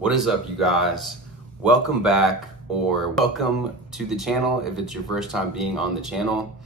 What is up, you guys? Welcome back, or welcome to the channel if it's your first time being on the channel.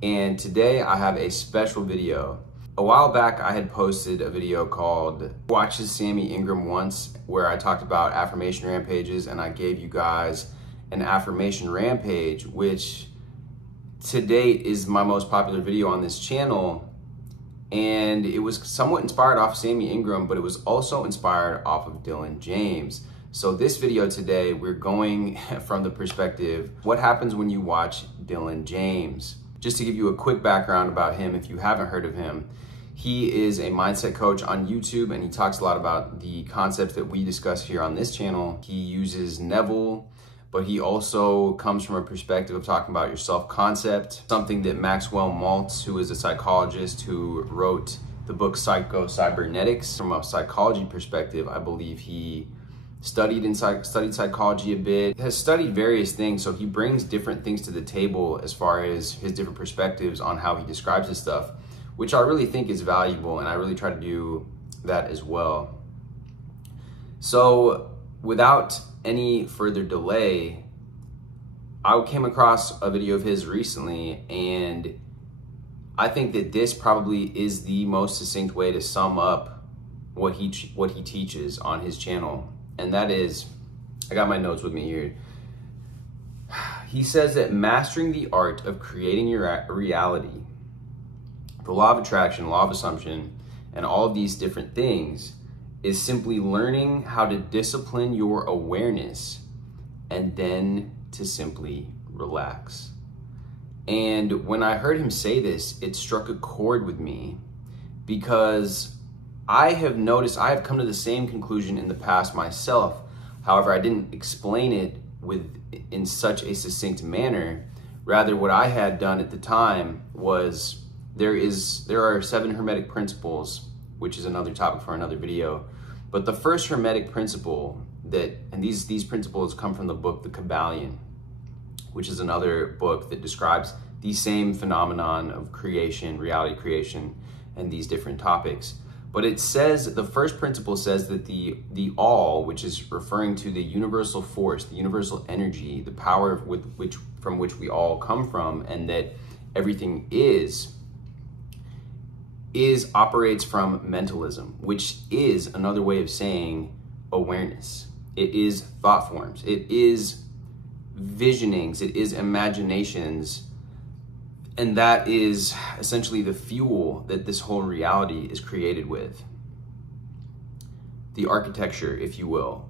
And today I have a special video. A while back I had posted a video called Watch As Sammy Ingram Once, where I talked about affirmation rampages, and I gave you guys an affirmation rampage, which to date is my most popular video on this channel. And it was somewhat inspired off Sammy Ingram, but it was also inspired off of Dylan James. So this video today, we're going from the perspective, what happens when you watch Dylan James? Just to give you a quick background about him, if you haven't heard of him, he is a mindset coach on YouTube, and he talks a lot about the concepts that we discuss here on this channel. He uses Neville, but he also comes from a perspective of talking about your self-concept, something that Maxwell Maltz, who is a psychologist who wrote the book Psycho-Cybernetics. From a psychology perspective, I believe he studied psychology a bit, has studied various things, so he brings different things to the table as far as his different perspectives on how he describes his stuff, which I really think is valuable, and I really try to do that as well. So without any further delay, I came across a video of his recently, and I think that this probably is the most succinct way to sum up what he teaches on his channel. And that is, I got my notes with me here. He says that mastering the art of creating your reality, the law of attraction, law of assumption, and all of these different things is simply learning how to discipline your awareness and then to simply relax. And when I heard him say this, it struck a chord with me, because I have come to the same conclusion in the past myself. However, I didn't explain it in such a succinct manner. Rather, what I had done at the time was, there are 7 Hermetic principles, which is another topic for another video. But the first Hermetic principle and these principles come from the book The Kabbalion, which is another book that describes the same phenomenon of creation, reality creation, and these different topics. But it says, the first principle says that the all, which is referring to the universal force, the universal energy, the power from which we all come from, and that everything operates from mentalism, which is another way of saying awareness. It is thought forms, it is visionings, it is imaginations, and that is essentially the fuel that this whole reality is created with. The architecture, if you will,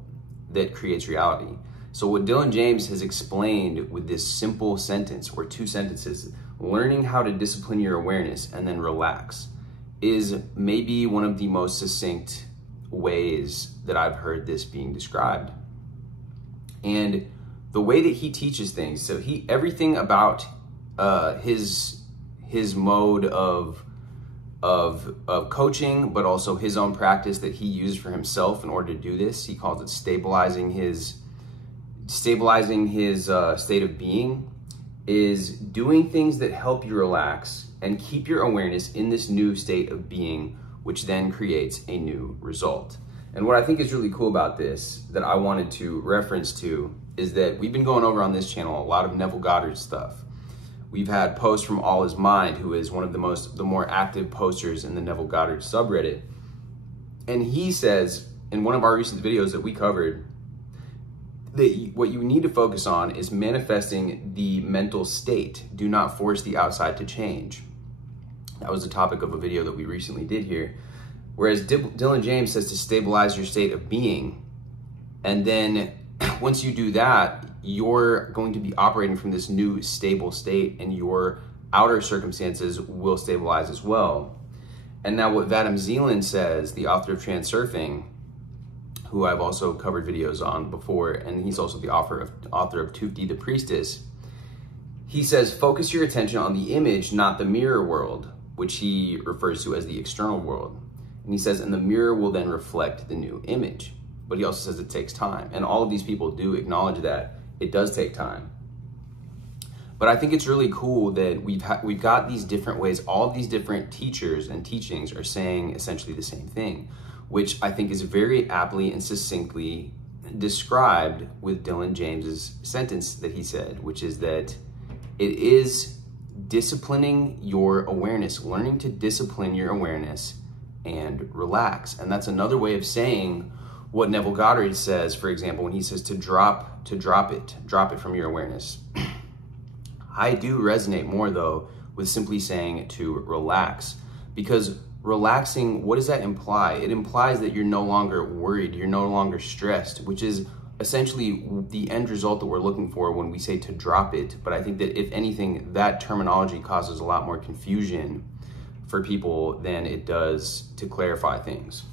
that creates reality. So what Dylan James has explained with this simple sentence, or 2 sentences, learning how to discipline your awareness and then relax, is maybe one of the most succinct ways that I've heard this being described. And the way that he teaches things, so everything about his mode of coaching, but also his own practice that he used for himself in order to do this, he calls it stabilizing his state of being, is doing things that help you relax and keep your awareness in this new state of being, which then creates a new result. And what I think is really cool about this, that I wanted to reference to, is that we've been going over on this channel a lot of Neville Goddard stuff. We've had posts from All His Mind, who is one of the more active posters in the Neville Goddard subreddit. And he says in one of our recent videos that we covered, that what you need to focus on is manifesting the mental state. Do not force the outside to change. That was the topic of a video that we recently did here. Whereas Dylan James says to stabilize your state of being. And then once you do that, you're going to be operating from this new stable state, and your outer circumstances will stabilize as well. And now what Vadim Zeland says, the author of Transurfing, who I've also covered videos on before, and he's also the author of Tufti the Priestess, he says, focus your attention on the image, not the mirror world, which he refers to as the external world. And he says, and the mirror will then reflect the new image. But he also says it takes time. And all of these people do acknowledge that it does take time. But I think it's really cool that we've got these different ways. All of these different teachers and teachings are saying essentially the same thing, which I think is very aptly and succinctly described with Dylan James's sentence that he said, which is that it is disciplining your awareness, learning to discipline your awareness and relax. And that's another way of saying what Neville Goddard says, for example, when he says to drop it from your awareness. I do resonate more though with simply saying to relax, because relaxing, what does that imply? It implies that you're no longer worried, you're no longer stressed, which is essentially the end result that we're looking for when we say to drop it. But I think that if anything, that terminology causes a lot more confusion for people than it does to clarify things.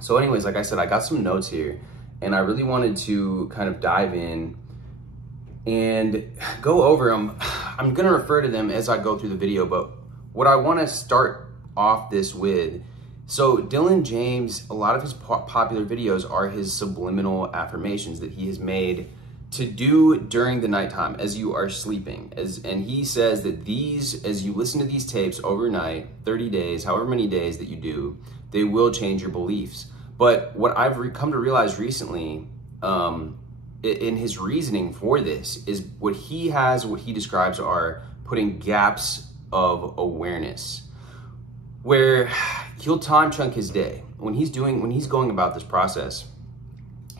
So anyways, like I said, I got some notes here and I really wanted to kind of dive in and go over them. I'm gonna refer to them as I go through the video, but what I wanna start off this with, so Dylan James, a lot of his popular videos are his subliminal affirmations that he has made to do during the nighttime as you are sleeping. And he says that these, as you listen to these tapes overnight, 30 days, however many days that you do, they will change your beliefs. But what I've come to realize recently, in his reasoning for this, is what he describes are putting gaps of awareness, where he'll time chunk his day. When he's going about this process,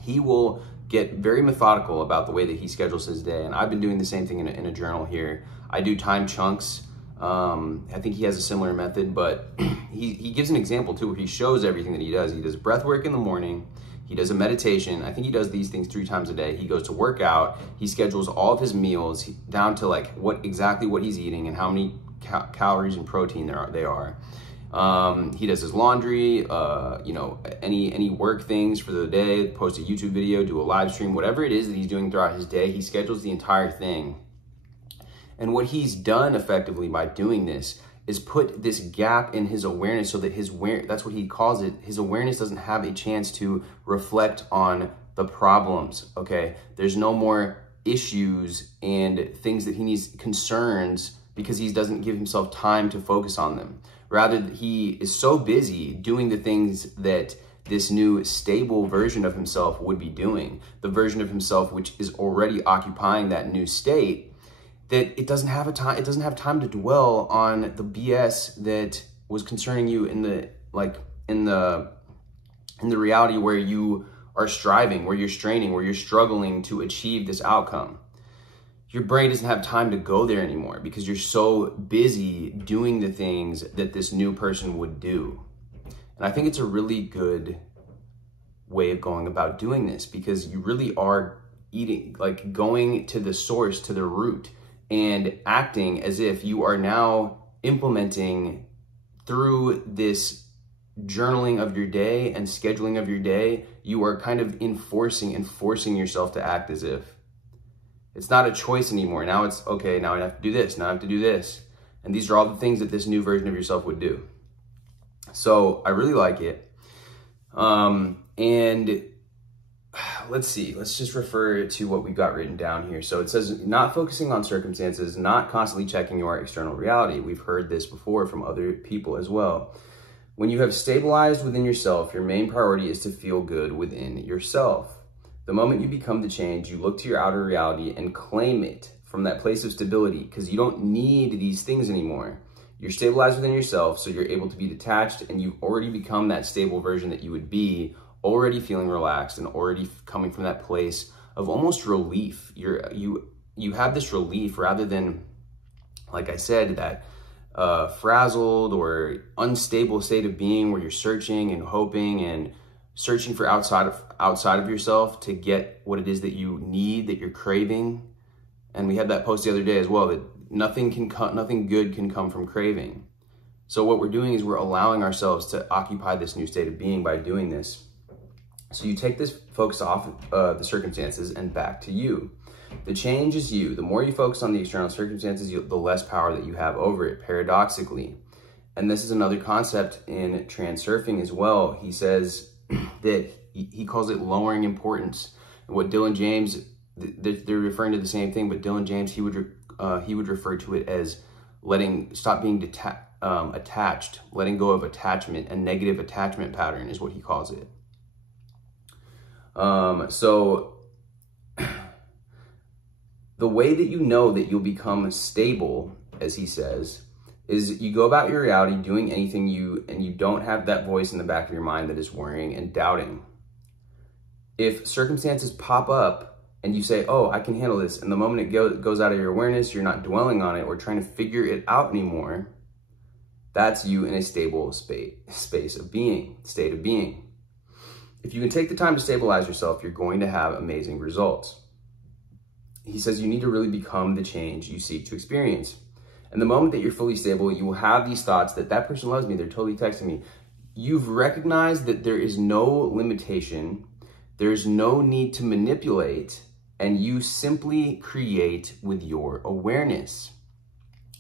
he will get very methodical about the way that he schedules his day. And I've been doing the same thing in a journal here. I do time chunks. I think he has a similar method, but he gives an example too, where he shows everything that he does. He does breath work in the morning. He does a meditation. I think he does these things 3 times a day. He goes to work out. He schedules all of his meals down to like exactly what he's eating and how many calories and protein they are. He does his laundry, you know, any work things for the day, post a YouTube video, do a live stream, whatever it is that he's doing throughout his day, he schedules the entire thing. And what he's done effectively by doing this is put this gap in his awareness so that that's what he calls it, his awareness doesn't have a chance to reflect on the problems, okay? There's no more issues and things that he needs, concerns, because he doesn't give himself time to focus on them. Rather, he is so busy doing the things that this new stable version of himself would be doing, the version of himself which is already occupying that new state, that it doesn't have time to dwell on the BS that was concerning you in the reality where you are striving, where you're straining, where you're struggling to achieve this outcome. Your brain doesn't have time to go there anymore because you're so busy doing the things that this new person would do. And I think it's a really good way of going about doing this, because you really are going to the source, to the root, and acting as if you are now implementing through this journaling of your day and scheduling of your day, you are kind of forcing yourself to act as if. It's not a choice anymore. Now it's, okay, now I have to do this, now I have to do this. And these are all the things that this new version of yourself would do. So I really like it. And let's see, let's just refer to what we've got written down here. So it says, not focusing on circumstances, not constantly checking your external reality. We've heard this before from other people as well. When you have stabilized within yourself, your main priority is to feel good within yourself. The moment you become the change, you look to your outer reality and claim it from that place of stability, because you don't need these things anymore. You're stabilized within yourself, so you're able to be detached, and you've already become that stable version that you would be, already feeling relaxed and already coming from that place of almost relief. You have this relief rather than, like I said, that frazzled or unstable state of being where you're searching and hoping and searching for outside of yourself to get what it is that you need, that you're craving. And we had that post the other day as well, that nothing good can come from craving. So what we're doing is we're allowing ourselves to occupy this new state of being by doing this. So you take this focus off the circumstances and back to you. The change is you. The more you focus on the external circumstances, the less power that you have over it, paradoxically. And this is another concept in transurfing as well. He says that he calls it lowering importance. And what Dylan James, they're referring to the same thing, but Dylan James, he would refer to it as stop being attached, letting go of attachment. A negative attachment pattern is what he calls it. So the way that you know that you'll become stable, as he says, is you go about your reality doing anything and you don't have that voice in the back of your mind that is worrying and doubting. If circumstances pop up and you say, oh, I can handle this, and the moment it goes out of your awareness, you're not dwelling on it or trying to figure it out anymore, that's you in a stable state of being. If you can take the time to stabilize yourself, you're going to have amazing results. He says you need to really become the change you seek to experience. And the moment that you're fully stable, you will have these thoughts that person loves me, they're totally texting me. You've recognized that there is no limitation, there's no need to manipulate, and you simply create with your awareness.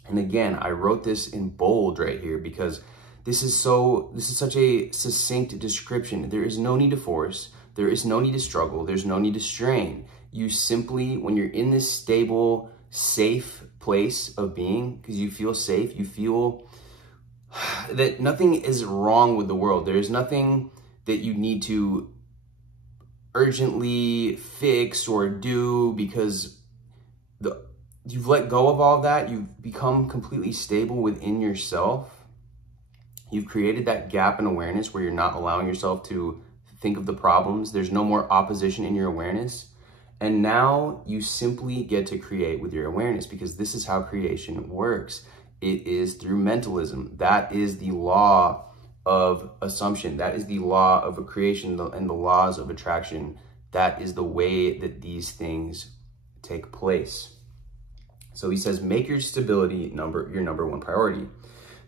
And again, I wrote this in bold right here because this is such a succinct description. There is no need to force, there is no need to struggle, there's no need to strain. You simply, when you're in this stable, safe place of being, because you feel safe, you feel that nothing is wrong with the world. There is nothing that you need to urgently fix or do because you've let go of all of that. You've become completely stable within yourself. You've created that gap in awareness where you're not allowing yourself to think of the problems. There's no more opposition in your awareness. And now you simply get to create with your awareness, because this is how creation works. It is through mentalism. That is the law of assumption. That is the law of creation and the laws of attraction. That is the way that these things take place. So he says, make your stability your number one priority.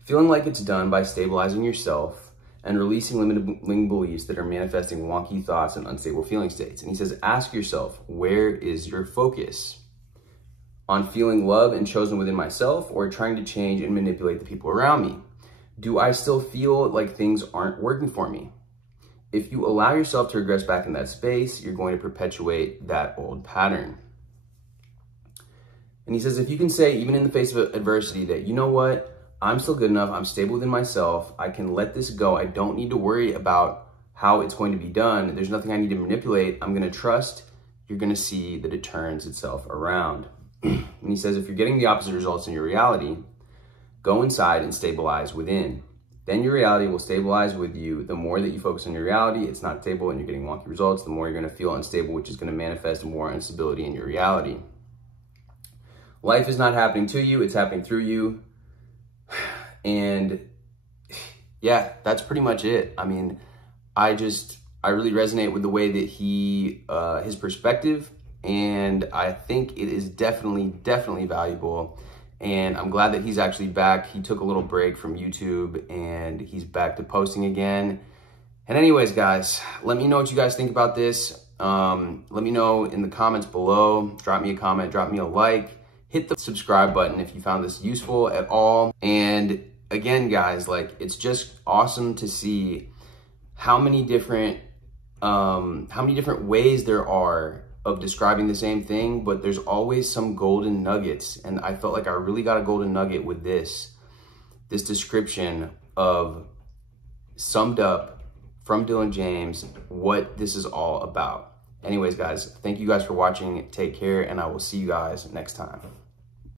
Feeling like it's done by stabilizing yourself and releasing limiting beliefs that are manifesting wonky thoughts and unstable feeling states. And he says, ask yourself, where is your focus? On feeling love and chosen within myself, or trying to change and manipulate the people around me? Do I still feel like things aren't working for me? If you allow yourself to regress back in that space, you're going to perpetuate that old pattern. And he says, if you can say, even in the face of adversity, that, you know what, I'm still good enough, I'm stable within myself, I can let this go, I don't need to worry about how it's going to be done, there's nothing I need to manipulate, I'm gonna trust, you're gonna see that it turns itself around. And he says, if you're getting the opposite results in your reality, go inside and stabilize within. Then your reality will stabilize with you. The more that you focus on your reality, it's not stable and you're getting wonky results, the more you're gonna feel unstable, which is gonna manifest more instability in your reality. Life is not happening to you, it's happening through you. And yeah, that's pretty much it. I mean, I really resonate with the way that his perspective, and I think it is definitely valuable. And I'm glad that he's actually back. He took a little break from YouTube and he's back to posting again. And anyways, guys, let me know what you guys think about this. Let me know in the comments below. Drop me a comment, drop me a like. Hit the subscribe button if you found this useful at all. And again, guys, like, it's just awesome to see how many different ways there are of describing the same thing, but there's always some golden nuggets. And I felt like I really got a golden nugget with this description of, summed up from Dylan James, what this is all about. Anyways, guys, thank you guys for watching. Take care, and I will see you guys next time.